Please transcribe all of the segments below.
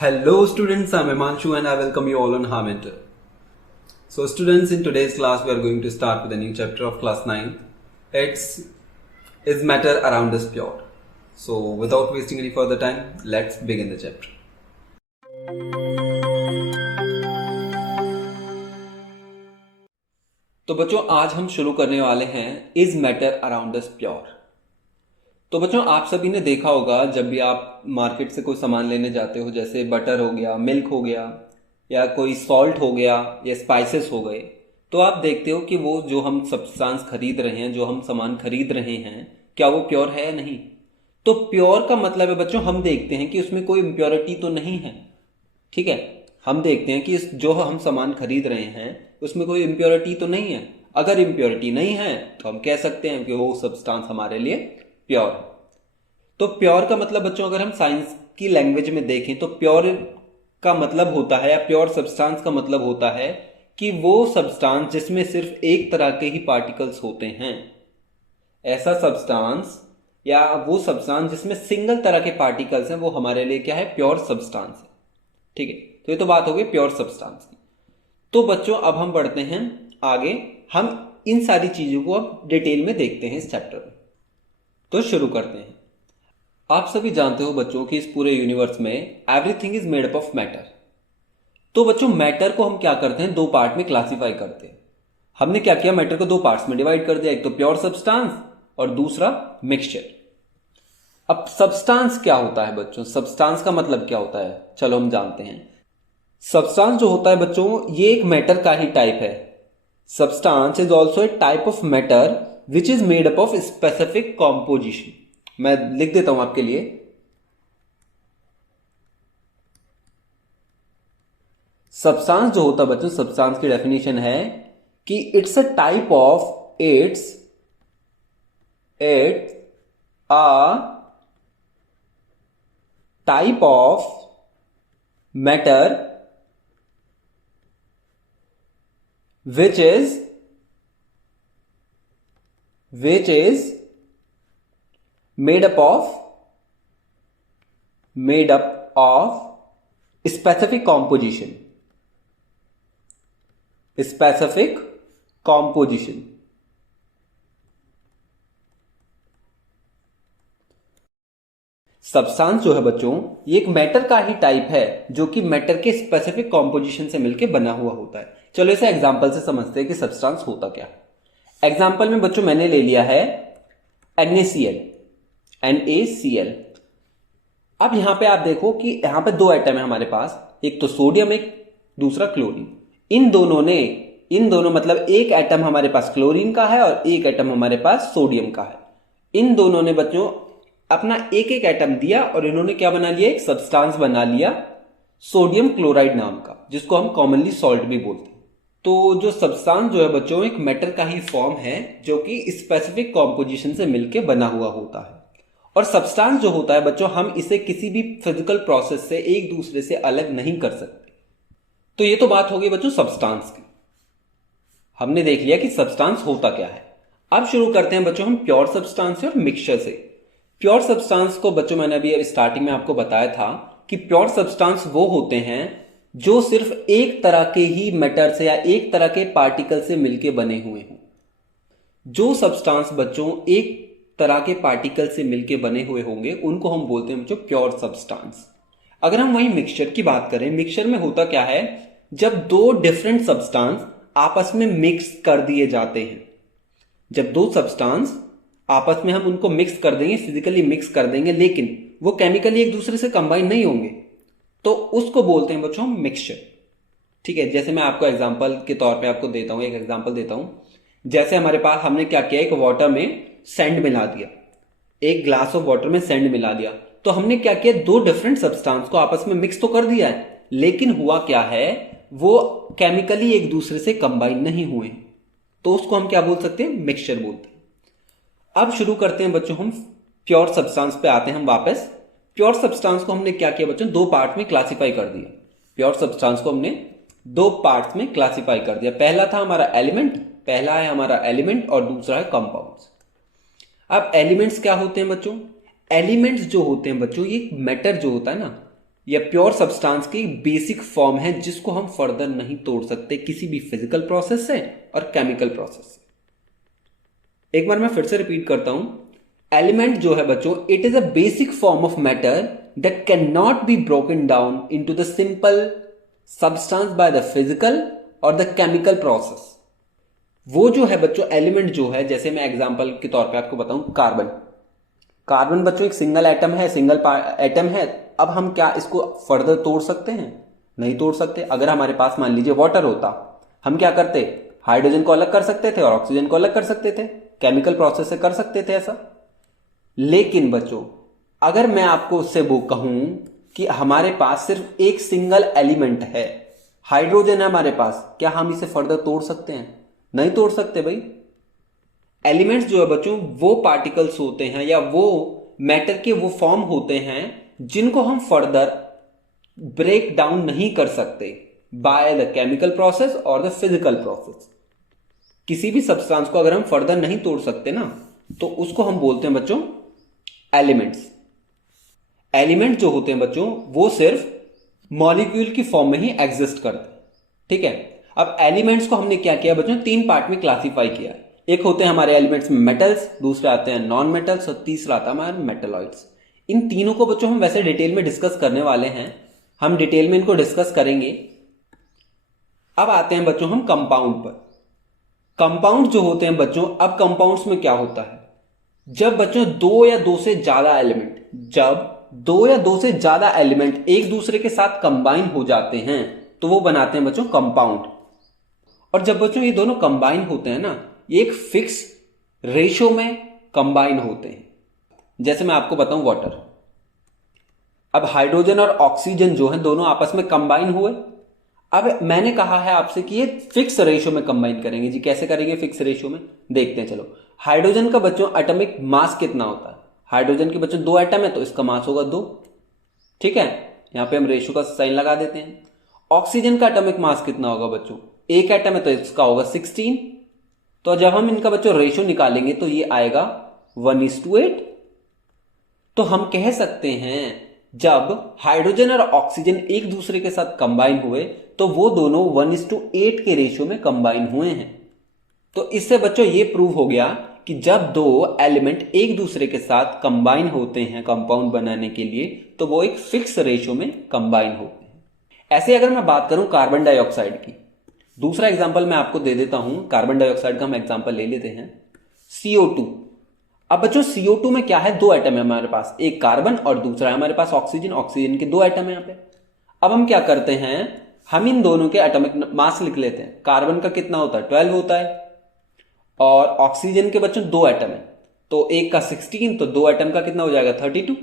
Hello students, I'm Himanshu and I welcome you all on Harmentor. So students, in today's class we are going to start with a new chapter of class 9. It's Is Matter Around Us Pure? So without wasting any further time, let's begin the chapter. तो बच्चों आज हम शुरू करने वाले हैं is matter around us pure. तो बच्चों आप सभी ने देखा होगा जब भी आप मार्केट से कोई सामान लेने जाते हो, जैसे बटर हो गया, मिल्क हो गया, या कोई सॉल्ट हो गया, या स्पाइसेस हो गए, तो आप देखते हो कि वो जो हम सब्सटेंस खरीद रहे हैं, जो हम सामान खरीद रहे हैं, क्या वो प्योर है या नहीं। तो प्योर का मतलब है बच्चों, हम देखते हैं कि उसमें कोई इम्प्योरिटी तो नहीं है। ठीक है, हम देखते हैं कि जो हम सामान खरीद रहे हैं उसमें कोई इम्प्योरिटी तो नहीं है। अगर इम्प्योरिटी नहीं है तो हम कह सकते हैं कि वो सब्सटेंस हमारे लिए प्योर है। तो प्योर का मतलब बच्चों अगर हम साइंस की लैंग्वेज में देखें तो प्योर का मतलब होता है, या प्योर सब्सटेंस का मतलब होता है कि वो सब्सटेंस जिसमें सिर्फ एक तरह के ही पार्टिकल्स होते हैं। ऐसा सब्सटेंस या वो सब्सटेंस जिसमें सिंगल तरह के पार्टिकल्स हैं, वो हमारे लिए क्या है, प्योर सब्सटेंस है। ठीक है, तो ये तो बात हो गई प्योर सब्सटेंस की। तो बच्चों अब हम बढ़ते हैं आगे, हम इन सारी चीजों को अब डिटेल में देखते हैं इस चैप्टर में। तो शुरू करते हैं। आप सभी जानते हो बच्चों कि इस पूरे यूनिवर्स में everything is made up of matter. तो बच्चों मैटर को हम क्या करते हैं, दो पार्ट में क्लासिफाई करते हैं। हमने क्या किया, मैटर को दो पार्ट्स में डिवाइड कर दिया, एक तो प्योर सब्सटेंस और दूसरा मिक्सचर। अब सब्सटेंस क्या होता है बच्चों, सब्सटेंस का मतलब क्या होता है, चलो हम जानते हैं। सब्सटेंस जो होता है बच्चों, ये एक मैटर का ही टाइप है। Substance is also a type of matter which is made up of specific composition. मैं लिख देता हूं आपके लिए। सब्सटेंस जो होता है बच्चों, सब्सटेंस की डेफिनेशन है कि it's a type of it's a type of matter which is made up of specific composition substance जो है बच्चों, ये एक मैटर का ही टाइप है जो कि मैटर के स्पेसिफिक कॉम्पोजिशन से मिलकर बना हुआ होता है। चलो इसे एग्जांपल से समझते हैं कि सब्सटेंस होता क्या है। एग्जांपल में बच्चों मैंने ले लिया है NaCl। अब यहां पे आप देखो कि यहां पे दो एटम है हमारे पास, एक तो सोडियम, एक दूसरा क्लोरीन। इन दोनों मतलब एक एटम हमारे पास क्लोरीन का है और एक एटम हमारे पास सोडियम का है। इन दोनों ने बच्चों अपना एक एक एटम दिया और इन्होंने क्या बना लिया, एक सब्सटेंस बना लिया सोडियम क्लोराइड नाम का, जिसको हम कॉमनली सॉल्ट भी बोलते हैं। तो जो सब्सटेंस जो है बच्चों, एक मेटल का ही फॉर्म है जो कि स्पेसिफिक कॉम्पोजिशन से मिलकर बना हुआ होता है। और सब्सटेंस जो होता है बच्चों, हम इसे किसी भी फिजिकल प्रोसेस से एक दूसरे से अलग नहीं कर सकते। तो ये तो बात हो गई बच्चों सब्सटेंस की। हमने देख लिया कि सब्सटेंस होता क्या है। अब शुरू करते हैं बच्चों हम प्योर सब्सटेंस से और मिक्सचर से। प्योर सब्सटेंस को बच्चों मैंने अभी स्टार्टिंग में आपको बताया था कि प्योर सब्सटेंस वो होते हैं जो सिर्फ एक तरह के ही मैटर से या एक तरह के पार्टिकल से मिलके बने हुए हों। जो सब्सटेंस बच्चों एक तरह के पार्टिकल से मिलके बने हुए होंगे उनको हम बोलते हैं बच्चों प्योर सब्सटेंस। अगर हम वही मिक्सचर की बात करें, मिक्सचर में होता क्या है, जब दो डिफरेंट सब्सटेंस आपस में मिक्स कर दिए जाते हैं। जब दो सब्सटेंस आपस में हम उनको मिक्स कर देंगे, फिजिकली मिक्स कर देंगे, लेकिन वो केमिकली एक दूसरे से कंबाइन नहीं होंगे, तो उसको बोलते हैं बच्चों मिक्सचर। ठीक है, जैसे मैं आपको एग्जांपल के तौर पे आपको देता हूं, एक एग्जांपल देता हूं। जैसे हमारे पास हमने क्या किया, एक वाटर में सैंड मिला दिया, एक ग्लास ऑफ वाटर में सैंड मिला दिया, तो हमने क्या किया, दो डिफरेंट सब्सटेंस को आपस में मिक्स तो कर दिया है, लेकिन हुआ क्या है, वो केमिकली एक दूसरे से कंबाइन नहीं हुए, तो उसको हम क्या बोल सकते हैं, मिक्सचर बोलते हैं। अब शुरू करते हैं बच्चों हम प्योर सब्सटेंस पे आते हैं हम वापस। प्योर सब्सटेंस को हमने क्या किया बच्चों, दो पार्ट में क्लासिफाई कर दिया। प्योर सब्सटेंस को हमने दो पार्ट्स में क्लासिफाई कर दिया। पहला था हमारा एलिमेंट, पहला है हमारा एलिमेंट और दूसरा है कंपाउंड्स। अब एलिमेंट्स क्या होते हैं बच्चों, एलिमेंट्स जो होते हैं बच्चों, ये मैटर जो होता है ना, या प्योर सब्सटेंस की बेसिक फॉर्म है जिसको हम फर्दर नहीं तोड़ सकते किसी भी फिजिकल प्रोसेस से और केमिकल प्रोसेस से। एक बार मैं फिर से रिपीट करता हूं, एलिमेंट जो है बच्चों, it is a basic form of matter that can not be broken down into the simple substance by the physical और द केमिकल प्रोसेस। वो जो है बच्चों एलिमेंट जो है, जैसे मैं एग्जांपल के तौर पे आपको बताऊं, कार्बन। कार्बन बच्चों एक सिंगल एटम है, सिंगल एटम है। अब हम क्या इसको फर्दर तोड़ सकते हैं? नहीं तोड़ सकते। अगर हमारे पास मान लीजिए वाटर होता, हम क्या करते? हाइड्रोजन को अलग कर सकते थे और ऑक्सीजन को अलग कर सकते थे, केमिकल प्रोसेस से कर सकते थे ऐसा। लेकिन बच्चों अगर मैं आपको उससे वो कहूं कि हमारे पास सिर्फ एक सिंगल एलिमेंट है, हाइड्रोजन है हमारे पास, क्या हम इसे फर्दर तोड़ सकते हैं? नहीं तोड़ सकते भाई। एलिमेंट्स जो है बच्चों वो पार्टिकल्स होते हैं या वो मैटर के वो फॉर्म होते हैं जिनको हम फर्दर ब्रेक डाउन नहीं कर सकते बाय द केमिकल प्रोसेस और द फिजिकल प्रोसेस। किसी भी सब्सटेंस को अगर हम फर्दर नहीं तोड़ सकते ना, तो उसको हम बोलते हैं बच्चों एलिमेंट्स। एलिमेंट जो होते हैं बच्चों वो सिर्फ मॉलिक्यूल की फॉर्म में ही एग्जिस्ट करते हैं, ठीक है। अब एलिमेंट्स को हमने क्या किया बच्चों? 3 पार्ट में क्लासिफाई किया। एक होते हैं हमारे एलिमेंट्स में मेटल्स, दूसरे आते हैं नॉन मेटल्स और तीसरा आता है हमारे मेटलॉइड्स। इन तीनों को बच्चों हम वैसे डिटेल में डिस्कस करने वाले हैं, हम डिटेल में इनको डिस्कस करेंगे। अब आते हैं बच्चों हम कंपाउंड पर। कंपाउंड जो होते हैं बच्चों, अब कंपाउंड्स में क्या होता है? जब बच्चों दो या दो से ज्यादा एलिमेंट एक दूसरे के साथ कंबाइन हो जाते हैं तो वो बनाते हैं बच्चों कंपाउंड। और जब बच्चों ये दोनों कंबाइन होते हैं ना, ये एक फिक्स रेशो में कंबाइन होते हैं। जैसे मैं आपको बताऊं वाटर, अब हाइड्रोजन और ऑक्सीजन जो है दोनों आपस में कंबाइन हुए। अब मैंने कहा है आपसे कि ये फिक्स रेशो में कंबाइन करेंगे। जी कैसे करेंगे फिक्स रेशो में? देखते हैं चलो। हाइड्रोजन का बच्चों एटॉमिक मास कितना होता है? हाइड्रोजन के बच्चों 2 एटम है तो इसका मास होगा 2, ठीक है। यहां पे हम रेशो का साइन लगा देते हैं। ऑक्सीजन का एटॉमिक मास कितना होगा बच्चों? 1 एटम है तो इसका होगा 16। तो जब हम इनका बच्चों रेशो निकालेंगे तो ये आएगा 1:8। तो हम कह सकते हैं जब हाइड्रोजन और ऑक्सीजन एक दूसरे के साथ कंबाइन हुए तो वो दोनों 1:8 के रेशियो में कंबाइन हुए हैं। तो इससे बच्चों ये प्रूव हो गया कि जब दो एलिमेंट एक दूसरे के साथ कंबाइन होते हैं कंपाउंड बनाने के लिए तो वो एक फिक्स रेशियो में कंबाइन होते हैं। ऐसे अगर मैं बात करूं कार्बन डाइऑक्साइड की, दूसरा एग्जांपल मैं आपको दे देता हूं। कार्बन डाइऑक्साइड का हम एग्जांपल ले लेते हैं, CO2। अब बच्चों CO2 में क्या है? 2 एटम है हमारे पास, एक कार्बन और दूसरा है हमारे पास ऑक्सीजन। ऑक्सीजन के 2 एटम है यहां पे। अब हम क्या करते हैं, हम इन दोनों के एटॉमिक मास लिख लेते हैं। कार्बन का कितना होता है? 12 होता है और ऑक्सीजन के बच्चों 2 एटम है तो एक का 16, तो 2 एटम का कितना हो जाएगा? 32।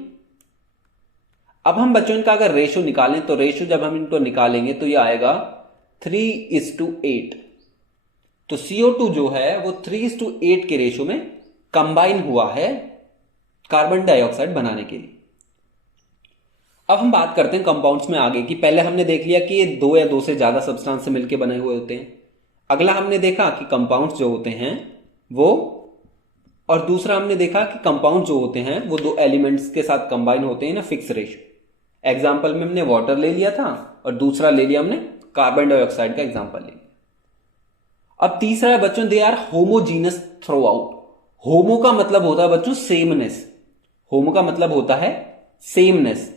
अब हम बच्चों इनका अगर रेशो निकालें तो रेशो जब हम इनको निकालेंगे तो ये आएगा 3:8। तो CO2 जो है वो 3:8 के रेशो में कंबाइन हुआ है कार्बन डाइऑक्साइड बनाने के लिए। अब हम बात करते हैं कंपाउंड्स में आगे की। पहले हमने देख लिया कि ये 2 या 2 से ज्यादा सब्सटेंस से मिलकर बने हुए होते हैं। अगला हमने देखा कि कंपाउंड्स जो होते हैं वो, और दूसरा हमने देखा कि कंपाउंड जो होते हैं वो 2 एलिमेंट्स के साथ कंबाइन होते हैं ना फिक्स रेशो। एग्जाम्पल में हमने वाटर ले लिया था और दूसरा ले लिया हमने कार्बन डाइऑक्साइड का एग्जाम्पल ले लिया। अब तीसरा है बच्चों, they are homogeneous throughout. Homo का मतलब होता है बच्चों सेमनेस। होमो का मतलब होता है सेमनेस।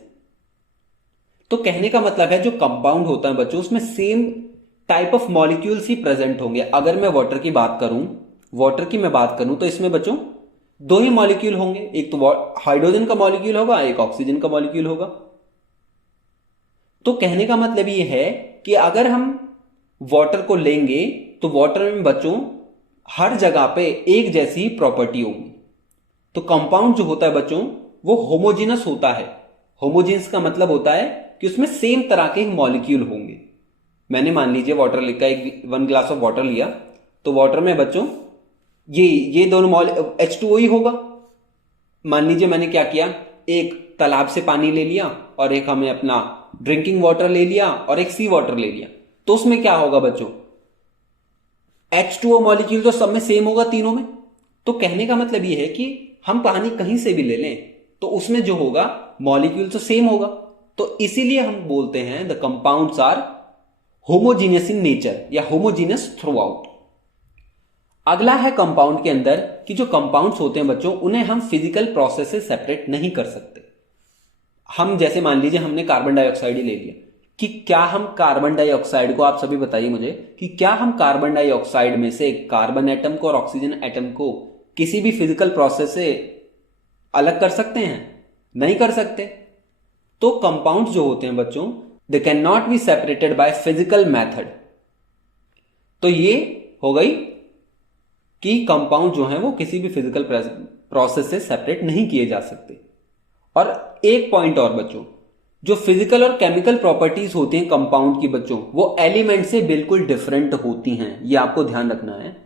तो कहने का मतलब है जो कंपाउंड होता है बच्चों उसमें same type of molecules he present होंगे। अगर मैं वाटर की बात करूं तो इसमें बच्चों 2 ही मॉलिक्यूल होंगे, एक तो हाइड्रोजन का मॉलिक्यूल होगा, एक ऑक्सीजन का मॉलिक्यूल होगा। तो कहने का मतलब ये है कि अगर हम वाटर को लेंगे तो वाटर में बच्चों हर जगह पे एक जैसी ही प्रॉपर्टी होगी। तो कंपाउंड जो होता है बच्चों वो होमोजीनस होता है। होमोजीनस का मतलब होता है कि उसमें सेम तरह के मॉलिक्यूल होंगे। मैंने मान लीजिए वाटर लिखा, 1 ग्लास ऑफ वाटर लिया, तो वाटर में बच्चों ये दोनों H2O ही होगा। मान लीजिए मैंने क्या किया, एक तालाब से पानी ले लिया और एक हमें अपना ड्रिंकिंग वाटर ले लिया और एक सी वाटर ले लिया, तो उसमें क्या होगा बच्चों? H2O मॉलिक्यूल तो सब में सेम होगा तीनों में। तो कहने का मतलब यह है कि हम पानी कहीं से भी ले लें तो उसमें जो होगा मॉलिक्यूल तो सेम होगा। तो इसीलिए हम बोलते हैं the compounds are homogeneous in nature या होमोजीनियस थ्रू आउट। अगला है कंपाउंड के अंदर कि जो कंपाउंड्स होते हैं बच्चों, उन्हें हम फिजिकल प्रोसेस से सेपरेट नहीं कर सकते। हम जैसे मान लीजिए हमने कार्बन डाइऑक्साइड ही ले लिया, कि क्या हम कार्बन डाइऑक्साइड को, आप सभी बताइए मुझे, कि क्या हम कार्बन डाइऑक्साइड में से कार्बन एटम को और ऑक्सीजन एटम को किसी भी फिजिकल प्रोसेस से अलग कर सकते हैं? नहीं कर सकते। तो कंपाउंड्स जो होते हैं बच्चों, they can not be separated by physical method. तो ये हो गई कि कंपाउंड जो है वो किसी भी फिजिकल प्रोसेस से सेपरेट नहीं किए जा सकते। और एक पॉइंट और बच्चों, जो फिजिकल और केमिकल प्रॉपर्टीज होती हैं कंपाउंड की बच्चों, वो एलिमेंट से बिल्कुल डिफरेंट होती हैं। ये आपको ध्यान रखना है।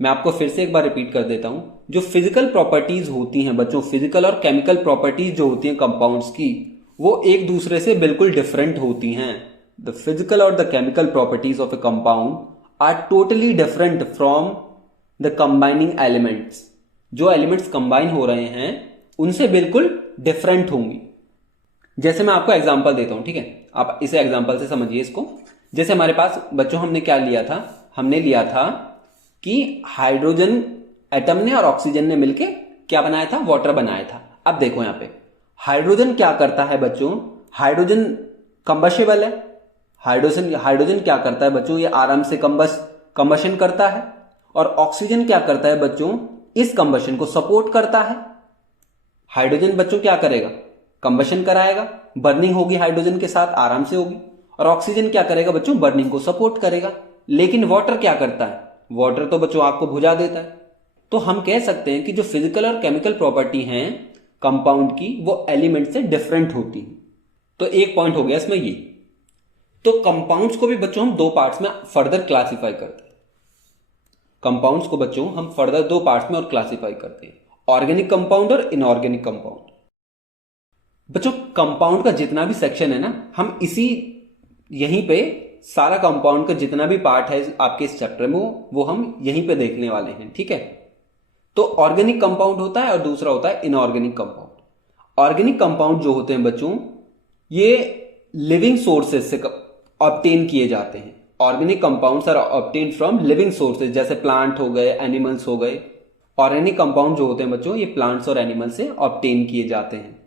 मैं आपको फिर से एक बार रिपीट कर देता हूं। जो फिजिकल प्रॉपर्टीज होती हैं बच्चों, फिजिकल और केमिकल प्रॉपर्टीज जो होती हैं कंपाउंड्स की, वो एक दूसरे से बिल्कुल डिफरेंट होती हैं। द फिजिकल और the chemical properties of a compound are totally different from the combining elements. जो एलिमेंट्स कंबाइन हो रहे हैं उनसे बिल्कुल डिफरेंट होंगी। जैसे मैं आपको एग्जांपल देता हूं, ठीक है, आप इसे एग्जांपल से समझिए इसको। जैसे हमारे पास बच्चों हमने क्या लिया था, हमने लिया था कि हाइड्रोजन एटम ने और ऑक्सीजन ने मिलके क्या बनाया था, वाटर बनाया था। अब देखो यहां पे हाइड्रोजन क्या करता है बच्चों, हाइड्रोजन कंबशेबल है। हाइड्रोजन क्या करता है बच्चों, ये आराम से कंबशन करता है। और ऑक्सीजन क्या करता है बच्चों, इस कंबशन को सपोर्ट करता है। हाइड्रोजन बच्चों क्या करेगा, कंबशन कराएगा, बर्निंग होगी हाइड्रोजन के साथ, आराम से होगी। और ऑक्सीजन क्या करेगा बच्चों, बर्निंग को सपोर्ट करेगा। लेकिन वाटर क्या करता है, वाटर तो बच्चों आग को बुझा देता है। तो हम कह सकते हैं कि जो फिजिकल और केमिकल प्रॉपर्टी हैं कंपाउंड की, वो एलिमेंट से डिफरेंट होती है। तो एक पॉइंट हो गया इसमें ये। तो कंपाउंड्स को भी बच्चों हम दो पार्ट्स में फर्दर क्लासिफाई करते हैं। कंपाउंड्स को बच्चों हम फर्दर दो पार्ट्स में और क्लासिफाई करते हैं, ऑर्गेनिक कंपाउंड और इनऑर्गेनिक कंपाउंड। बच्चों कंपाउंड का जितना भी सेक्शन है ना, हम इसी यहीं पे सारा कंपाउंड का जितना भी पार्ट है आपके इस चैप्टर में, वो हम यहीं पे देखने वाले हैं, ठीक है। तो ऑर्गेनिक कंपाउंड होता है और दूसरा होता है इनऑर्गेनिक कंपाउंड। ऑर्गेनिक कंपाउंड जो होते हैं बच्चों, ये लिविंग सोर्सेज से ऑब्टेन किए जाते हैं। Organic compounds are obtain from living sources, जैसे प्लांट हो गए, एनिमल्स हो गए। ऑर्गेनिक कंपाउंड जो होते हैं बच्चों, ये प्लांट्स और एनिमल से ऑब्टेन किए जाते हैं।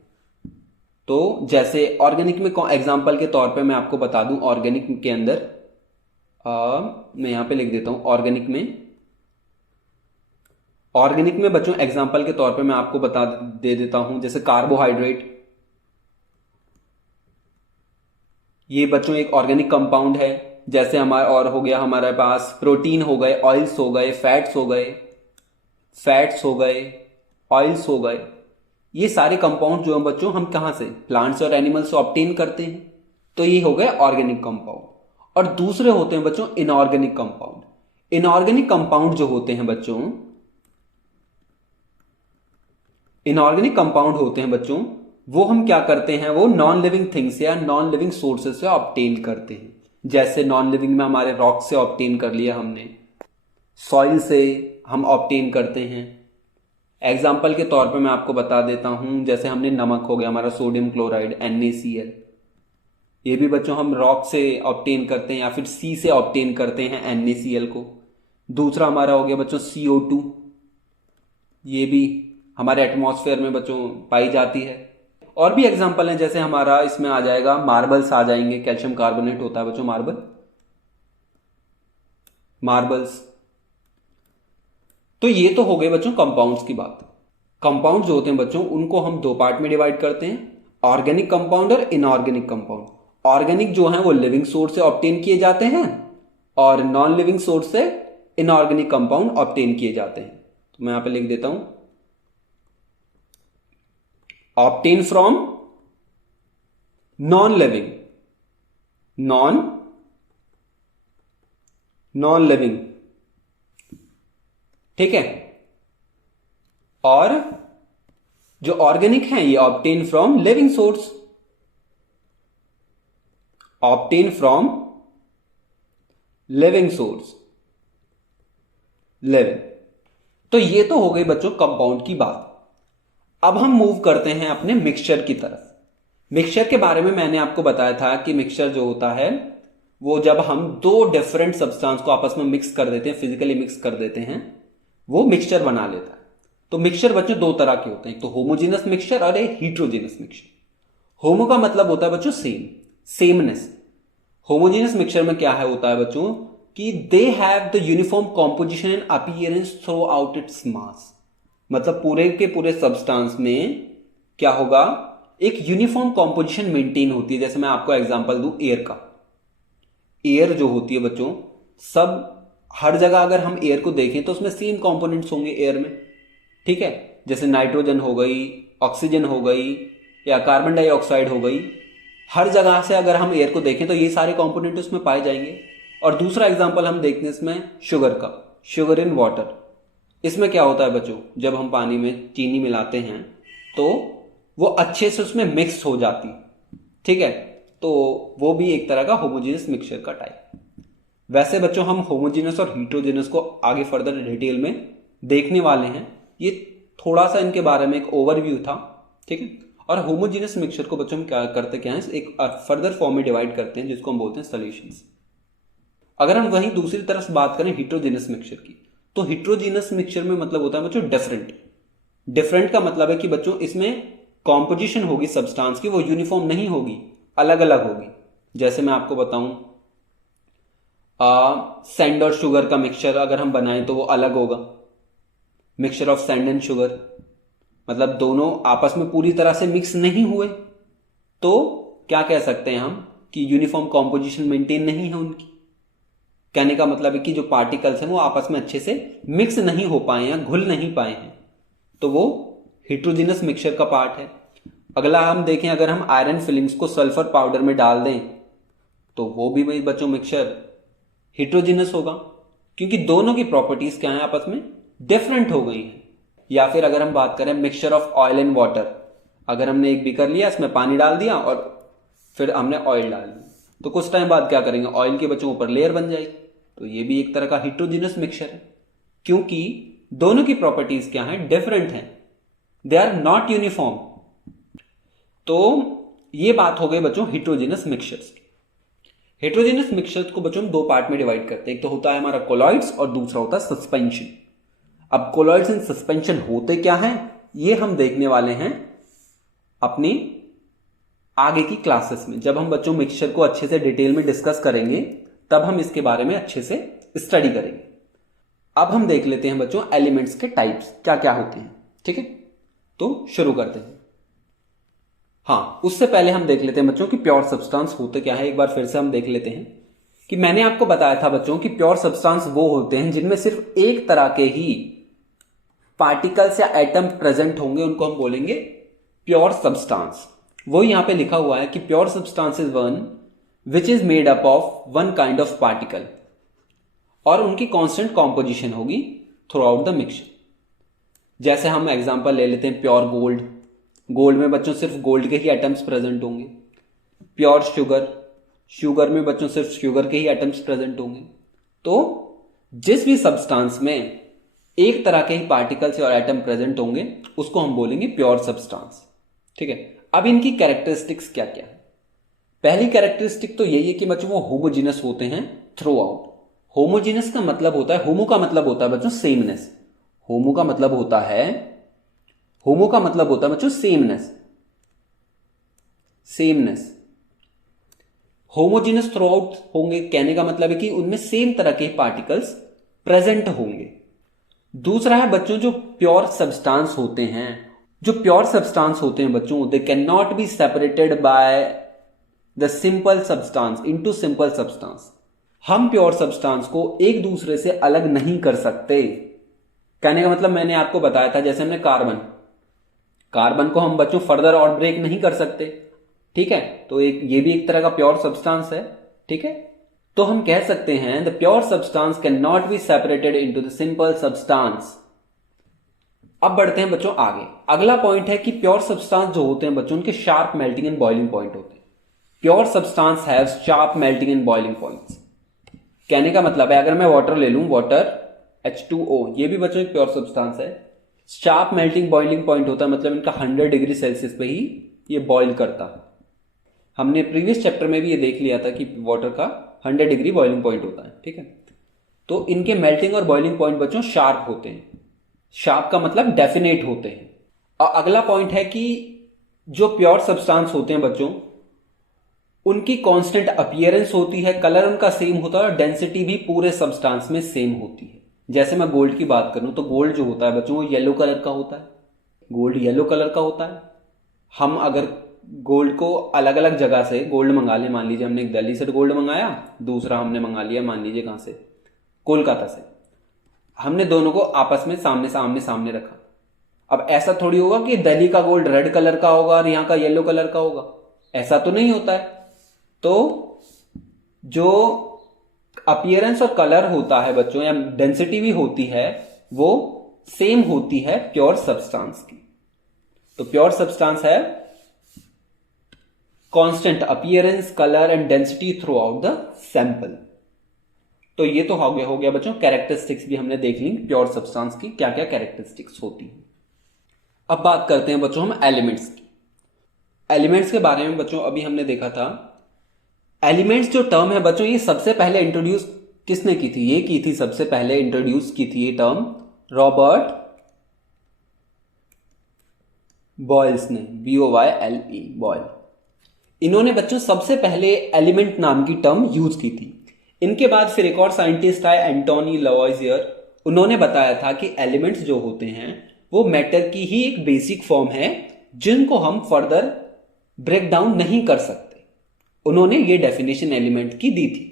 तो जैसे ऑर्गेनिक में एग्जांपल के तौर पे मैं आपको बता दूं, ऑर्गेनिक के अंदर मैं यहां पे लिख देता हूं ऑर्गेनिक में बच्चों एग्जांपल के तौर पे मैं आपको दे देता हूं, जैसे कार्बोहाइड्रेट, ये बच्चों एक ऑर्गेनिक कंपाउंड है। जैसे हमारा और हो गया हमारे पास प्रोटीन हो गए, ऑयल्स हो गए, फैट्स हो गए, ऑयल्स हो गए। ये सारे कंपाउंड जो है बच्चों हम कहां से, प्लांट्स और एनिमल्स से ऑब्टेन करते हैं। तो ये हो गए ऑर्गेनिक कंपाउंड। और दूसरे होते हैं बच्चों इनऑर्गेनिक कंपाउंड। इनऑर्गेनिक कंपाउंड जो होते हैं बच्चों, इनऑर्गेनिक कंपाउंड होते हैं बच्चों, वो हम क्या करते हैं, वो नॉन लिविंग थिंग्स या नॉन लिविंग सोर्सेज से ऑब्टेन करते हैं। जैसे नॉन लिविंग में हमारे रॉक से ऑब्टेन कर लिया हमने, सॉइल से हम ऑब्टेन करते हैं। एग्जाम्पल के तौर पे मैं आपको बता देता हूं, जैसे हमने नमक हो गया हमारा सोडियम क्लोराइड NaCl, ये भी बच्चों हम रॉक से ऑब्टेन करते हैं या फिर सी से ऑब्टेन करते हैं NaCl को। दूसरा हमारा हो गया बच्चों CO2, ये भी हमारे एटमॉस्फेयर में बच्चों पाई जाती है। और भी एग्जाम्पल हैं, जैसे हमारा इसमें आ जाएगा मार्बल्स आ जाएंगे, कैल्शियम कार्बोनेट होता है बच्चों मार्बल्स। तो ये तो हो गए बच्चों कंपाउंड्स की बात। कंपाउंड जो होते हैं बच्चों, उनको हम दो पार्ट में डिवाइड करते हैं, ऑर्गेनिक कंपाउंड और इनऑर्गेनिक कंपाउंड। ऑर्गेनिक जो है वो लिविंग सोर्स से ऑब्टेन किए जाते हैं और नॉन लिविंग सोर्स से इनऑर्गेनिक कंपाउंड ऑब्टेन किए जाते हैं। तो मैं यहां पे लिख देता हूं, ऑब्टेन फ्रॉम नॉन लिविंग ठीक है। और जो ऑर्गेनिक है ये obtain from living source, living. तो ये तो हो गई बच्चों कंपाउंड की बात। अब हम मूव करते हैं अपने मिक्सचर की तरफ। मिक्सचर के बारे में मैंने आपको बताया था कि मिक्सचर जो होता है वो जब हम दो डिफरेंट सब्सटेंस को आपस में मिक्स कर देते हैं, फिजिकली मिक्स कर देते हैं, वो मिक्सचर बना लेता है। तो मिक्सचर बच्चों दो तरह के होते हैं, एक तो होमोजीनस मिक्सचर और एक हीट्रोजीनस मिक्सचर। होमो का मतलब होता है बच्चों सेम, सेमनेस। होमोजीनस मिक्सचर में क्या है होता है बच्चों कि they have the uniform composition and appearance through out its mass. मतलब पूरे के पूरे सब्सटेंस में क्या होगा, एक यूनिफॉर्म कॉम्पोजिशन मेंटेन होती है। जैसे मैं आपको एग्जांपल दूं एयर का, एयर जो होती है बच्चों, सब हर जगह अगर हम एयर को देखें तो उसमें सेम कंपोनेंट्स होंगे एयर में, ठीक है। जैसे नाइट्रोजन हो गई, ऑक्सीजन हो गई, या कार्बन डाइऑक्साइड हो गई, हर जगह से अगर हम एयर को देखें तो ये सारे कंपोनेंट उसमें पाए जाएंगे। और दूसरा एग्जांपल हम देखते हैं इसमें शुगर का, शुगर इन वाटर। इसमें क्या होता है बच्चों, जब हम पानी में चीनी मिलाते हैं तो वो अच्छे से उसमें मिक्स हो जाती, ठीक है। तो वो भी एक तरह का होमोजीनियस मिक्सचर का टाइप। वैसे बच्चों हम होमोजीनियस और हीट्रोजीनियस को आगे फर्दर डिटेल में देखने वाले हैं। ये थोड़ा सा इनके बारे में एक ओवरव्यू था, ठीक है। और होमोजीनियस मिक्सचर को बच्चों हम क्या करते क्या है, एक फर्दर फॉर्म में डिवाइड करते हैं जिसको हम बोलते हैं सॉल्यूशंस। अगर हम वहीं दूसरी तरफ बात करें हीट्रोजीनियस मिक्सचर की, तो हीट्रोजीनियस मिक्सचर में मतलब होता है बच्चों डिफरेंट। डिफरेंट का मतलब है कि बच्चों इसमें कॉम्पोजिशन होगी सब्सटेंस की, वो यूनिफॉर्म नहीं होगी, अलग अलग होगी। जैसे मैं आपको बताऊं, सैंड और शुगर का मिक्सचर अगर हम बनाएं तो वो अलग होगा, mixture of sand and sugar. मतलब दोनों आपस में पूरी तरह से मिक्स नहीं हुए तो क्या कह सकते हैं हम कि यूनिफॉर्म कॉम्पोजिशन मेंटेन नहीं है उनकी। कहने का मतलब है कि जो पार्टिकल्स हैं वो आपस में अच्छे से मिक्स नहीं हो पाए हैं, घुल नहीं पाए हैं, तो वो हीट्रोजीनियस मिक्सचर का पार्ट है। अगला हम देखें, अगर हम आयरन फिलिंग्स को सल्फर पाउडर में डाल दें तो वो भी भाई बच्चों मिक्सचर हीट्रोजीनियस होगा, क्योंकि दोनों की प्रॉपर्टीज क्या है आपस में डिफरेंट हो गई हैं। या फिर अगर हम बात करें mixture of oil and water, अगर हमने एक बीकर लिया, इसमें पानी डाल दिया और फिर हमने ऑयल डाल दिया, तो कुछ टाइम बाद क्या करेंगे, ऑयल के बच्चों ऊपर लेयर बन जाएगी। तो ये भी एक तरह का हीट्रोजीनियस मिक्सचर है, क्योंकि दोनों की प्रॉपर्टीज क्या है, डिफरेंट हैं, दे आर नॉट यूनिफॉर्म। तो ये बात हो गई बच्चों हीट्रोजीनियस मिक्सचर्स की। हेट्रोजेनियस मिक्सचर्स को बच्चों हम दो पार्ट में डिवाइड करते हैं, एक तो होता है हमारा कोलॉइड्स और दूसरा होता है सस्पेंशन। अब कोलॉइड्स एंड सस्पेंशन होते क्या हैं, ये हम देखने वाले हैं अपनी आगे की क्लासेस में। जब हम बच्चों मिक्सचर को अच्छे से डिटेल में डिस्कस करेंगे तब हम इसके बारे में अच्छे से स्टडी करेंगे। अब हम देख लेते हैं बच्चों एलिमेंट्स के टाइप्स क्या क्या होते हैं, ठीक है। तो शुरू करते हैं। हाँ, उससे पहले हम देख लेते हैं बच्चों कि प्योर सब्सटेंस होते क्या है। एक बार फिर से हम देख लेते हैं कि मैंने आपको बताया था बच्चों कि प्योर सब्सटेंस वो होते हैं जिनमें सिर्फ एक तरह के ही पार्टिकल्स या एटम प्रेजेंट होंगे, उनको हम बोलेंगे प्योर सब्सटेंस। वो यहां पे लिखा हुआ है कि pure substance is one which is made up of one kind of particle, और उनकी कांस्टेंट कॉम्पोजिशन होगी थ्रू आउट द मिक्सचर। जैसे हम एग्जांपल ले लेते हैं प्योर गोल्ड, गोल्ड में बच्चों सिर्फ गोल्ड के ही एटम्स प्रेजेंट होंगे। प्योर शुगर, शुगर में बच्चों सिर्फ शुगर के ही एटम्स प्रेजेंट होंगे। तो जिस भी सब्सटेंस में एक तरह के ही पार्टिकल्स और एटम प्रेजेंट होंगे उसको हम बोलेंगे प्योर सब्सटेंस, ठीक है। अब इनकी कैरेक्टरिस्टिक्स क्या क्या है। पहली कैरेक्टरिस्टिक तो यही है कि बच्चों वो होमोजीनस होते हैं थ्रू आउट। होमोजीनस का मतलब होता है, होमो का मतलब होता है बच्चों सेमनेस। होमो का मतलब होता है, होमो का मतलब होता है बच्चों sameness, sameness. Homogeneous through out होंगे, कहने का मतलब है कि उनमें सेम तरह के पार्टिकल्स प्रेजेंट होंगे। दूसरा है बच्चों जो प्योर सब्सटेंस होते हैं, जो प्योर सब्सटेंस होते हैं बच्चों, they can not be separated by the simple substance into simple substance. हम प्योर सब्सटेंस को एक दूसरे से अलग नहीं कर सकते। कहने का मतलब मैंने आपको बताया था, जैसे हमने कार्बन, कार्बन को हम बच्चों फर्दर और ब्रेक नहीं कर सकते, ठीक है। तो एक ये भी एक तरह का प्योर सब्सटेंस है, ठीक है। तो हम कह सकते हैं the pure substance can not be separated into the simple substance. अब बढ़ते हैं बच्चों आगे। अगला पॉइंट है कि प्योर सब्सटेंस जो होते हैं बच्चों, उनके sharp melting and boiling point होते हैं। Pure substance have sharp melting and boiling points. कहने का मतलब है, अगर मैं वाटर ले लूं, वाटर H2O, ये भी बच्चों एक प्योर सब्सटेंस है। शार्प मेल्टिंग बॉइलिंग पॉइंट होता है, मतलब इनका 100 डिग्री सेल्सियस पे ही ये बॉइल करता है, हमने प्रीवियस चैप्टर में भी ये देख लिया था कि वाटर का 100 डिग्री बॉइलिंग पॉइंट होता है, ठीक है। तो इनके मेल्टिंग और बॉइलिंग पॉइंट बच्चों शार्प होते हैं। शार्प का मतलब डेफिनेट होते हैं। और अगला पॉइंट है कि जो प्योर सब्सटेंस होते हैं बच्चों, उनकी कांस्टेंट अपीयरेंस होती है, कलर उनका सेम होता है और डेंसिटी भी पूरे सब्सटेंस में सेम होती है। जैसे मैं गोल्ड की बात करूं तो गोल्ड जो होता है बच्चों वो येलो कलर का होता है। गोल्ड येलो कलर का होता है। हम अगर गोल्ड को अलग अलग जगह से गोल्ड मंगा ले, मान लीजिए हमने एक दिल्ली से गोल्ड मंगाया, दूसरा हमने मंगा लिया मान लीजिए कहां से, कोलकाता से। हमने दोनों को आपस में सामने सामने सामने रखा। अब ऐसा थोड़ी होगा कि दिल्ली का गोल्ड रेड कलर का होगा और यहां का येलो कलर का होगा, ऐसा तो नहीं होता है। तो जो अपीयरेंस और कलर होता है बच्चों, या डेंसिटी भी होती है, वो सेम होती है प्योर सब्सटेंस की। तो प्योर सब्सटेंस है constant appearance, colour and density through out the sample. तो ये तो हो गया बच्चों, कैरेक्टरिस्टिक्स भी हमने देख ली प्योर सब्सटेंस की, क्या क्या कैरेक्टरिस्टिक्स होती है। अब बात करते हैं बच्चों हम एलिमेंट्स की। एलिमेंट्स के बारे में बच्चों अभी हमने देखा था, एलिमेंट्स जो टर्म है बच्चों, ये सबसे पहले इंट्रोड्यूस किसने की थी? ये की थी सबसे पहले इंट्रोड्यूस की थी ये टर्म रॉबर्ट बॉयल्स ने, BOYLE, बॉयल। इन्होंने बच्चों सबसे पहले एलिमेंट नाम की टर्म यूज की थी। इनके बाद फिर एक और साइंटिस्ट आए, एंटोनी लवॉइजियर। उन्होंने बताया था कि एलिमेंट्स जो होते हैं वो मैटर की ही एक बेसिक फॉर्म है, जिनको हम फर्दर ब्रेक डाउन नहीं कर सकते। उन्होंने ये डेफिनेशन एलिमेंट की दी थी।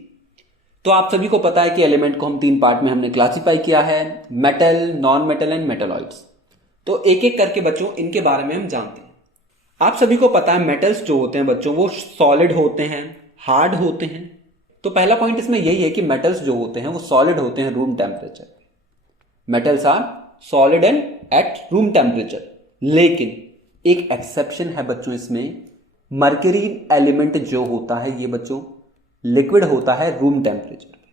तो आप सभी को पता है कि एलिमेंट को हम 3 पार्ट में हमने क्लासिफाई किया है, metal, non metal and metalloids. तो एक एक करके बच्चों इनके बारे में हम जानते हैं। आप सभी को पता है मेटल्स जो होते हैं बच्चों वो सॉलिड होते हैं, हार्ड होते हैं। तो पहला पॉइंट इसमें यही है कि मेटल्स जो होते हैं वो सॉलिड होते हैं रूम टेम्परेचर पे। Metals are solid and at room temperature. लेकिन एक एक्सेप्शन है बच्चों इसमें, मर्क्यूरी एलिमेंट जो होता है ये बच्चों लिक्विड होता है रूम टेम्परेचर पे।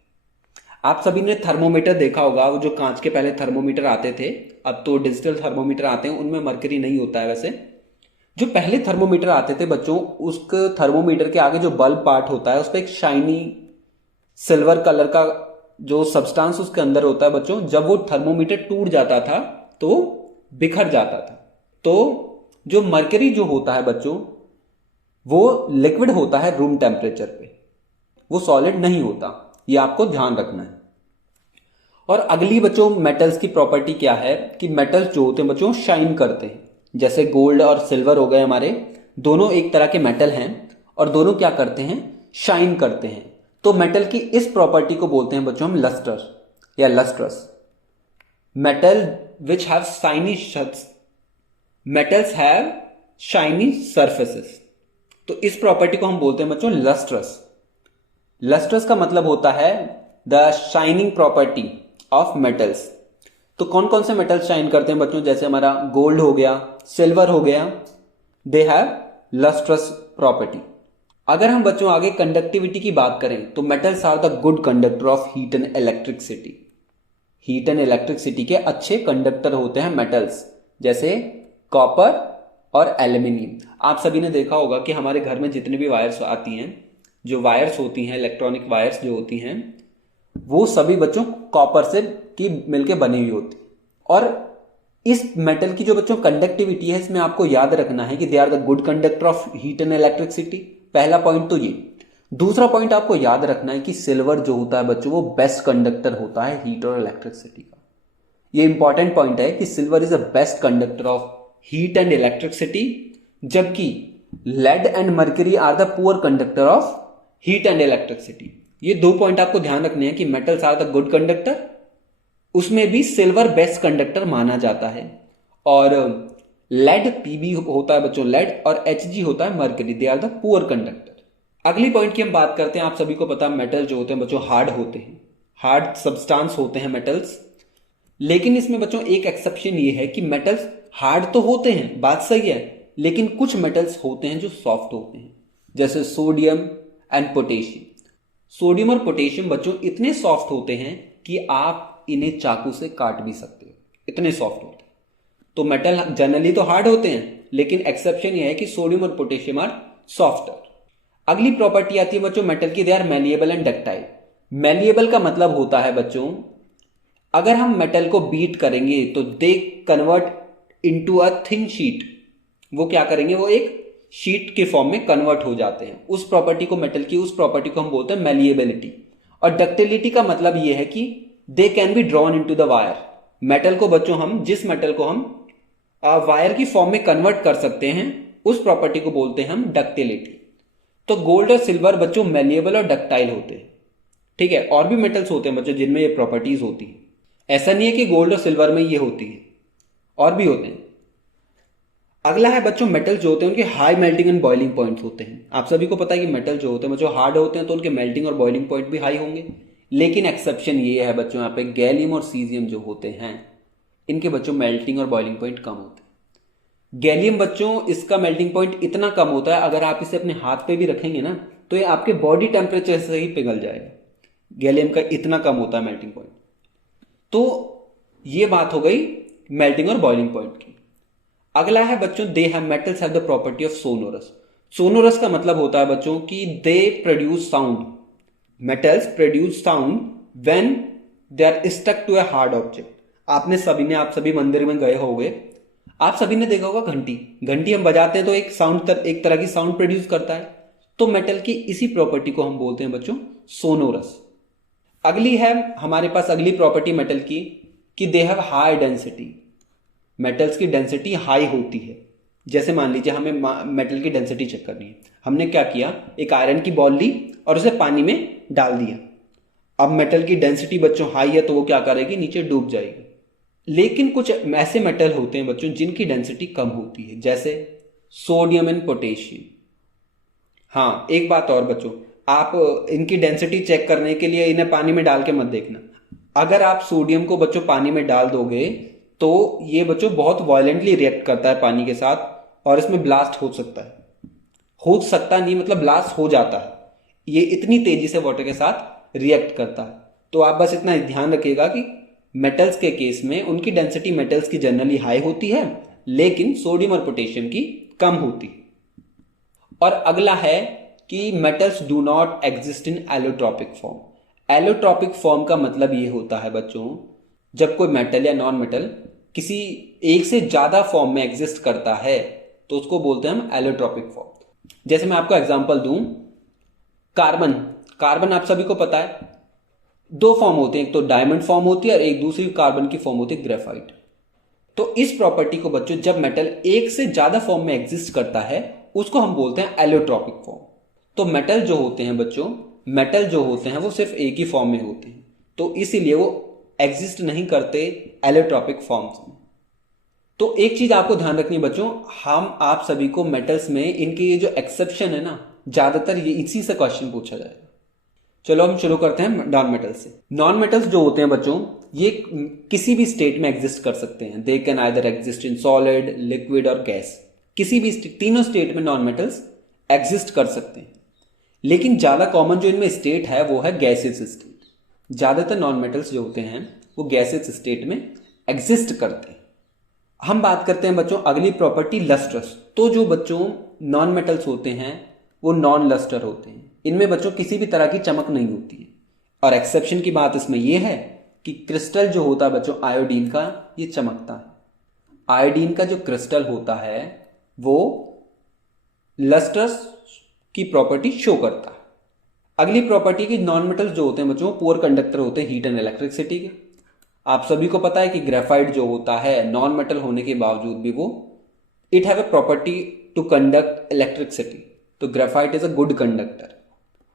आप सभी ने थर्मोमीटर देखा होगा, वो जो कांच के पहले थर्मोमीटर आते थे, अब तो डिजिटल थर्मोमीटर आते हैं, उनमें मर्क्यूरी नहीं होता है। वैसे जो पहले थर्मोमीटर आते थे बच्चों, उस थर्मोमीटर के आगे जो बल्ब पार्ट होता है उस पर एक शाइनी सिल्वर कलर का जो सब्सटेंस उसके अंदर होता है बच्चों, जब वो थर्मोमीटर टूट जाता था तो बिखर जाता था। तो जो मर्क्यूरी जो होता है बच्चों वो लिक्विड होता है रूम टेम्परेचर पे, वो सॉलिड नहीं होता, ये आपको ध्यान रखना है। और अगली बच्चों मेटल्स की प्रॉपर्टी क्या है कि मेटल्स जो होते हैं बच्चों शाइन करते हैं। जैसे गोल्ड और सिल्वर हो गए हमारे, दोनों एक तरह के मेटल हैं और दोनों क्या करते हैं, शाइन करते हैं। तो मेटल की इस प्रॉपर्टी को बोलते हैं बच्चों हम लस्टर या lustrous. Metal which have shiny metals have shiny surfaces. तो इस प्रॉपर्टी को हम बोलते हैं बच्चों लस्ट्रस। लस्ट्रस का मतलब होता है the shining property of metals. तो कौन कौन से मेटल्स शाइन करते हैं बच्चों? जैसे हमारा गोल्ड हो गया, सिल्वर हो गया, दे हैव लस्ट्रस प्रॉपर्टी। अगर हम बच्चों आगे कंडक्टिविटी की बात करें तो metals are the good conductor of heat and electricity. Heat and electricity के अच्छे कंडक्टर होते हैं मेटल्स, जैसे कॉपर और एल्यूमिनियम। आप सभी ने देखा होगा कि हमारे घर में जितने भी वायर्स आती हैं, जो वायर्स होती हैं, इलेक्ट्रॉनिक वायर्स जो होती हैं, वो सभी बच्चों कॉपर से की मिलके बनी हुई होती। और इस मेटल की जो बच्चों कंडक्टिविटी है, इसमें आपको याद रखना है कि they are the good conductor of heat and electricity. पहला पॉइंट तो ये। दूसरा पॉइंट आपको याद रखना है कि सिल्वर जो होता है बच्चों वो बेस्ट कंडक्टर होता है हीट और इलेक्ट्रिसिटी का। ये इंपॉर्टेंट पॉइंट है कि silver is the best conductor of heat and electricity, जबकि lead and mercury are the poor conductor of heat and electricity. ये 2 पॉइंट आपको ध्यान रखने हैं कि metals are the good conductor, उसमें भी सिल्वर बेस्ट कंडक्टर माना जाता है। और लेड Pb होता है बच्चों लेड, और Hg होता है mercury, they are the poor conductor. अगली पॉइंट की हम बात करते हैं। आप सभी को पता है मेटल जो होते हैं बच्चों हार्ड होते हैं, हार्ड सब्सटेंस होते हैं मेटल्स। लेकिन इसमें बच्चों एक एक्सेप्शन ये है कि मेटल्स हार्ड तो होते हैं, बात सही है, लेकिन कुछ मेटल्स होते हैं जो सॉफ्ट होते हैं, जैसे सोडियम एंड पोटेशियम। सोडियम और पोटेशियम बच्चों इतने सॉफ्ट होते हैं कि आप इन्हें चाकू से काट भी सकते हो, इतने सॉफ्ट होते हैं। तो मेटल जनरली तो हार्ड होते हैं, लेकिन एक्सेप्शन यह है कि सोडियम और पोटेशियम आर सॉफ्टर। अगली प्रॉपर्टी आती है बच्चों मेटल की, they are malleable and ductile. Malleable का मतलब होता है बच्चों, अगर हम मेटल को बीट करेंगे तो they convert into a thin sheet. वो क्या करेंगे, वो एक शीट के फॉर्म में कन्वर्ट हो जाते हैं। उस प्रॉपर्टी को, मेटल की उस प्रॉपर्टी को हम बोलते हैं मैलिएबिलिटी। और डक्टिलिटी का मतलब ये है कि they can be drawn into the wire. Metal को बच्चों हम, जिस मेटल को हम वायर की फॉर्म में कन्वर्ट कर सकते हैं, उस प्रॉपर्टी को बोलते हैं हम डक्टिलिटी। तो गोल्ड और सिल्वर बच्चों मैलिएबल और डक्टाइल होते हैं, ठीक है। और भी मेटल्स होते हैं बच्चों जिनमें ये प्रॉपर्टीज होती है, ऐसा नहीं है कि गोल्ड और सिल्वर में ये होती है, और भी होते हैं। अगला है बच्चों मेटल जो होते हैं उनके high melting and boiling points होते हैं। आप सभी को पता है कि मेटल जो होते हैं बच्चों हार्ड होते हैं तो उनके मेल्टिंग और बॉइलिंग पॉइंट भी हाई होंगे। लेकिन एक्सेप्शन ये है बच्चों, यहाँ पे गैलियम और सीजियम जो होते हैं इनके बच्चों मेल्टिंग और बॉइलिंग पॉइंट कम होते हैं। गैलियम बच्चों, इसका मेल्टिंग पॉइंट इतना कम होता है, अगर आप इसे अपने हाथ पे भी रखेंगे ना तो ये आपके बॉडी टेम्परेचर से ही पिघल जाएगा। गैलियम का इतना कम होता है मेल्टिंग पॉइंट। तो ये बात हो गई मेल्टिंग और बॉइलिंग पॉइंट की। अगला है बच्चों they have metals have the property of sonorous. Sonorous का मतलब होता है बच्चों कि they produce sound. Metals produce sound when they are stuck to a hard object. आप सभी मंदिर में गए होंगे, आप सभी ने देखा होगा घंटी। घंटी हम बजाते हैं तो एक तरह की साउंड प्रोड्यूस करता है। तो मेटल की इसी प्रॉपर्टी को हम बोलते हैं बच्चों सोनोरस। अगली है हमारे पास अगली प्रॉपर्टी मेटल की कि they have high density. Metals की डेंसिटी हाई होती है। जैसे मान लीजिए हमें मेटल की डेंसिटी चेक करनी है, हमने क्या किया, एक आयरन की बॉल ली और उसे पानी में डाल दिया। अब मेटल की डेंसिटी बच्चों हाई है तो वो क्या करेगी, नीचे डूब जाएगी। लेकिन कुछ ऐसे मेटल होते हैं बच्चों जिनकी डेंसिटी कम होती है, जैसे सोडियम एंड पोटेशियम। हाँ, एक बात और बच्चों, आप इनकी डेंसिटी चेक करने के लिए इन्हें पानी में डाल के मत देखना। अगर आप सोडियम को बच्चों पानी में डाल दोगे तो ये बच्चों बहुत वायलेंटली रिएक्ट करता है पानी के साथ और इसमें ब्लास्ट हो सकता है। हो सकता नहीं, मतलब ब्लास्ट हो जाता है। ये इतनी तेजी से वाटर के साथ रिएक्ट करता है। तो आप बस इतना ध्यान रखिएगा कि मेटल्स के केस में उनकी डेंसिटी मेटल्स की जनरली हाई होती है, लेकिन सोडियम और पोटेशियम की कम होती है। और अगला है कि metals do not exist in allotropic form. Allotropic form का मतलब ये होता है बच्चों, जब कोई मेटल या नॉन मेटल किसी एक से ज्यादा फॉर्म में एग्जिस्ट करता है तो उसको बोलते हैं हम एलोट्रॉपिक फॉर्म। जैसे मैं आपको एग्जांपल दूं, कार्बन। कार्बन आप सभी को पता है दो फॉर्म होते हैं, एक तो डायमंड फॉर्म होती है और एक दूसरी कार्बन की फॉर्म होती है ग्रेफाइट। तो इस प्रॉपर्टी को बच्चों जब मेटल एक से ज्यादा फॉर्म में एग्जिस्ट करता है उसको हम बोलते हैं एलोट्रॉपिक फॉर्म। तो मेटल जो होते हैं बच्चों, मेटल जो होते हैं वो सिर्फ एक ही फॉर्म में होते हैं, तो इसीलिए वो एग्जिस्ट नहीं करते एलोट्रॉपिक फॉर्म्स में। तो एक चीज आपको ध्यान रखनी है बच्चों, हम आप सभी को मेटल्स में इनके ये जो एक्सेप्शन है ना, ज्यादातर ये इसी से क्वेश्चन पूछा जाएगा। चलो हम शुरू करते हैं नॉन मेटल्स से। नॉन मेटल्स जो होते हैं बच्चों ये किसी भी स्टेट में एग्जिस्ट कर सकते हैं। They can either exist in solid, liquid और गैस। किसी भी तीनों स्टेट में नॉन मेटल्स एग्जिस्ट कर सकते हैं। लेकिन ज्यादा कॉमन जो इनमें स्टेट है वो है गैसियस स्टेट। ज्यादातर नॉन मेटल्स जो होते हैं वो गैसियस स्टेट में एग्जिस्ट करते हैं। हम बात करते हैं बच्चों अगली प्रॉपर्टी लस्ट्रस। तो जो बच्चों नॉन मेटल्स होते हैं वो नॉन लस्टर होते हैं, इनमें बच्चों किसी भी तरह की चमक नहीं होती है। और एक्सेप्शन की बात इसमें यह है कि क्रिस्टल जो होता है बच्चों आयोडीन का, ये चमकता है। आयोडीन का जो क्रिस्टल होता है वो लस्ट्रस की प्रॉपर्टी शो करता है। अगली प्रॉपर्टी की नॉन मेटल्स जो होते हैं बच्चों पुअर कंडक्टर होते हैं हीट एंड इलेक्ट्रिसिटी के। आप सभी को पता है कि ग्रेफाइट जो होता है नॉन मेटल होने के बावजूद भी वो it have a property to conduct electricity. तो graphite is a good conductor.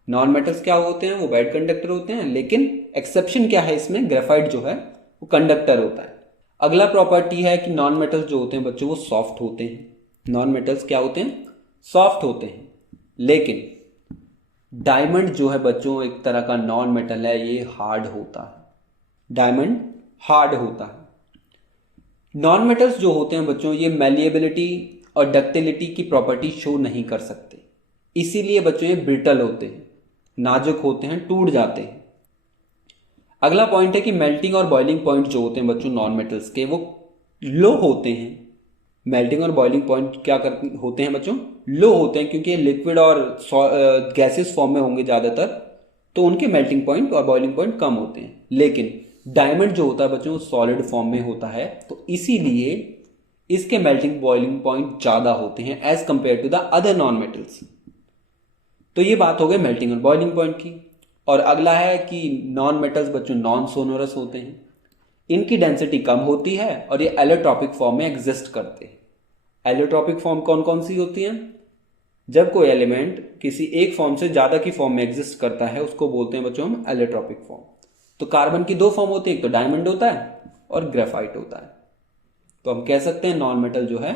Non metals क्या होते हैं, वो बैड कंडक्टर होते हैं, लेकिन एक्सेप्शन क्या है इसमें, ग्रेफाइट जो है वो कंडक्टर होता है। अगला प्रॉपर्टी है कि नॉन मेटल्स जो होते हैं बच्चों वो सॉफ्ट होते हैं। नॉन मेटल्स क्या होते हैं, सॉफ्ट होते हैं। लेकिन डायमंड जो है बच्चों एक तरह का नॉन मेटल है, ये हार्ड होता है। डायमंड हार्ड होता है। नॉन मेटल्स जो होते हैं बच्चों ये मैलिएबिलिटी और डक्टिलिटी की प्रॉपर्टी शो नहीं कर सकते, इसीलिए बच्चों ये ब्रिटल होते हैं, नाजुक होते हैं, टूट जाते हैं। अगला पॉइंट है कि मेल्टिंग और बॉइलिंग पॉइंट जो होते हैं बच्चों नॉन मेटल्स के वो लो होते हैं। मेल्टिंग और बॉइलिंग पॉइंट क्या होते हैं बच्चों, लो होते हैं, क्योंकि ये लिक्विड और गैसेस फॉर्म में होंगे ज़्यादातर, तो उनके मेल्टिंग पॉइंट और बॉइलिंग पॉइंट कम होते हैं। लेकिन डायमंड जो होता है बच्चों सॉलिड फॉर्म में होता है, तो इसीलिए इसके मेल्टिंग बॉइलिंग पॉइंट ज़्यादा होते हैं as compare to the other non metals. तो ये बात हो गई मेल्टिंग और बॉइलिंग पॉइंट की। और अगला है कि नॉन मेटल्स बच्चों नॉन सोनोरस होते हैं, इनकी डेंसिटी कम होती है और ये एलोट्रॉपिक फॉर्म में एग्जिस्ट करते हैं। एलोट्रॉपिक फॉर्म कौन कौन सी होती हैं, जब कोई एलिमेंट किसी एक फॉर्म से ज्यादा की फॉर्म में एग्जिस्ट करता है उसको बोलते हैं बच्चों हम एलोट्रॉपिक फॉर्म। तो कार्बन की दो फॉर्म होती है, एक तो डायमंड होता है और ग्रेफाइट होता है। तो हम कह सकते हैं नॉन मेटल जो है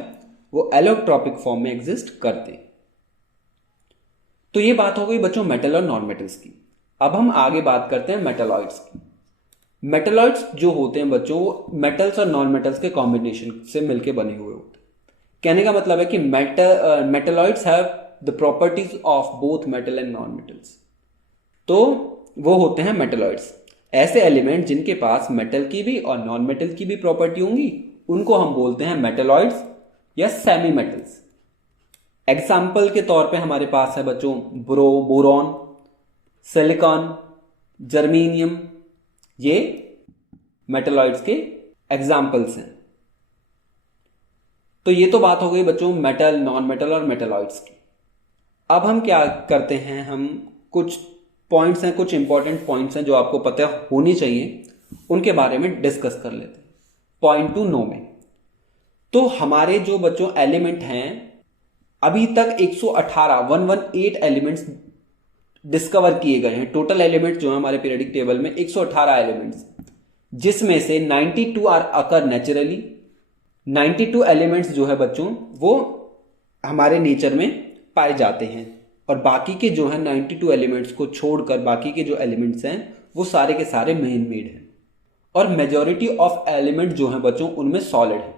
वो एलोट्रॉपिक फॉर्म में एग्जिस्ट करते हैं। तो ये बात हो गई बच्चों मेटल और नॉन मेटल्स की। अब हम आगे बात करते हैं मेटलॉइड्स की। मेटलॉइड्स जो होते हैं बच्चों वो मेटल्स और नॉन मेटल्स के कॉम्बिनेशन से मिलकर बने हुए होते हैं। कहने का मतलब है कि metalloids have the properties of both metal and non metals. तो वो होते हैं मेटलॉइड्स, ऐसे एलिमेंट जिनके पास मेटल की भी और नॉन मेटल की भी प्रॉपर्टी होंगी, उनको हम बोलते हैं मेटलॉइड्स या सेमी मेटल्स। एग्जाम्पल के तौर पे हमारे पास है बच्चों बोरॉन, सिलिकॉन, जर्मेनियम, ये मेटलॉइड्स के एग्जाम्पल्स हैं। तो ये तो बात हो गई बच्चों मेटल, नॉन मेटल और मेटलॉइड्स की। अब हम क्या करते हैं, हम कुछ पॉइंट्स हैं, कुछ इंपॉर्टेंट पॉइंट्स हैं जो आपको पता होनी चाहिए, उनके बारे में डिस्कस कर लेते हैं। पॉइंट टू नो में तो हमारे जो बच्चों एलिमेंट हैं अभी तक 118 एलिमेंट्स डिस्कवर किए गए हैं। टोटल एलिमेंट जो है हमारे पीरियोडिक टेबल में 118 एलिमेंट्स, जिसमें से 92 आर अकर नेचुरली। 92 एलिमेंट्स जो है बच्चों वो हमारे नेचर में पाए जाते हैं, और बाकी के जो है 92 एलिमेंट्स को छोड़कर बाकी के जो एलिमेंट्स हैं वो सारे के सारे मैन मेड हैं। और मेजॉरिटी ऑफ एलिमेंट जो है बच्चों उनमें सॉलिड है।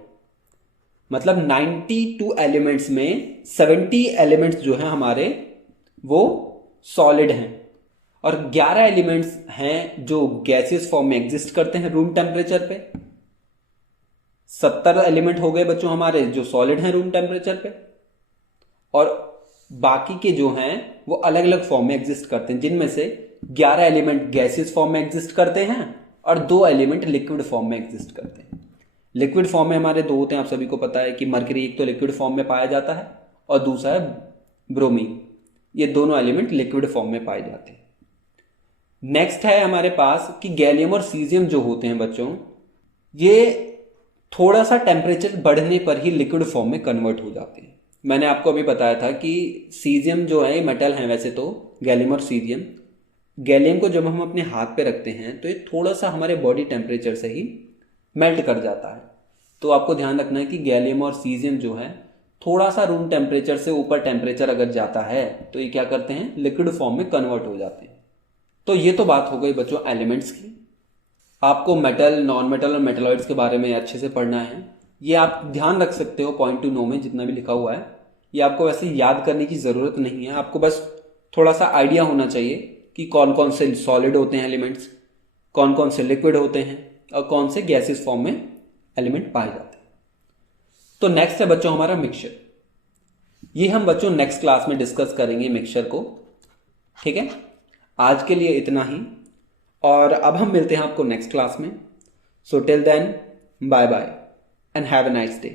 मतलब 92 एलिमेंट्स में 70 एलिमेंट्स जो हैं हमारे वो सॉलिड हैं, और 11 एलिमेंट्स हैं जो गैसियस फॉर्म में एग्जिस्ट करते हैं रूम टेम्परेचर पे। 70 एलिमेंट हो गए बच्चों हमारे जो सॉलिड हैं रूम टेम्परेचर पे, और बाकी के जो हैं वो अलग अलग फॉर्म में एग्जिस्ट करते हैं, जिनमें से 11 एलिमेंट गैसियस फॉर्म में एग्जिस्ट करते हैं और 2 एलिमेंट लिक्विड फॉर्म में एग्जिस्ट करते हैं। लिक्विड फॉर्म में हमारे दो होते हैं, आप सभी को पता है कि मरकरी एक तो लिक्विड फॉर्म में पाया जाता है और दूसरा है ब्रोमीन। ये दोनों एलिमेंट लिक्विड फॉर्म में पाए जाते हैं। नेक्स्ट है हमारे पास कि गैलियम और सीजियम जो होते हैं बच्चों, ये थोड़ा सा टेम्परेचर बढ़ने पर ही लिक्विड फॉर्म में कन्वर्ट हो जाते हैं। मैंने आपको अभी बताया था कि सीजियम जो है मेटल है वैसे तो, गैलियम और सीजियम। गैलियम को जब हम अपने हाथ पे रखते हैं तो ये थोड़ा सा हमारे बॉडी टेम्परेचर से ही मेल्ट कर जाता है। तो आपको ध्यान रखना है कि गैलियम और सीजियम जो है थोड़ा सा रूम टेम्परेचर से ऊपर टेम्परेचर अगर जाता है तो ये क्या करते हैं, लिक्विड फॉर्म में कन्वर्ट हो जाते हैं। तो ये तो बात हो गई बच्चों एलिमेंट्स की। आपको मेटल, नॉन मेटल और मेटलॉइड्स के बारे में अच्छे से पढ़ना है। ये आप ध्यान रख सकते हो पॉइंट टू नो में जितना भी लिखा हुआ है। ये आपको वैसे याद करने की ज़रूरत नहीं है, आपको बस थोड़ा सा आइडिया होना चाहिए कि कौन कौन से सॉलिड होते हैं एलिमेंट्स, कौन कौन से लिक्विड होते हैं और कौन से गैसेस फॉर्म में एलिमेंट पाए जाते हैं। तो नेक्स्ट है बच्चों हमारा मिक्सचर। ये हम बच्चों नेक्स्ट क्लास में डिस्कस करेंगे मिक्सचर को, ठीक है। आज के लिए इतना ही, और अब हम मिलते हैं आपको नेक्स्ट क्लास में। So till then bye bye and have a nice day.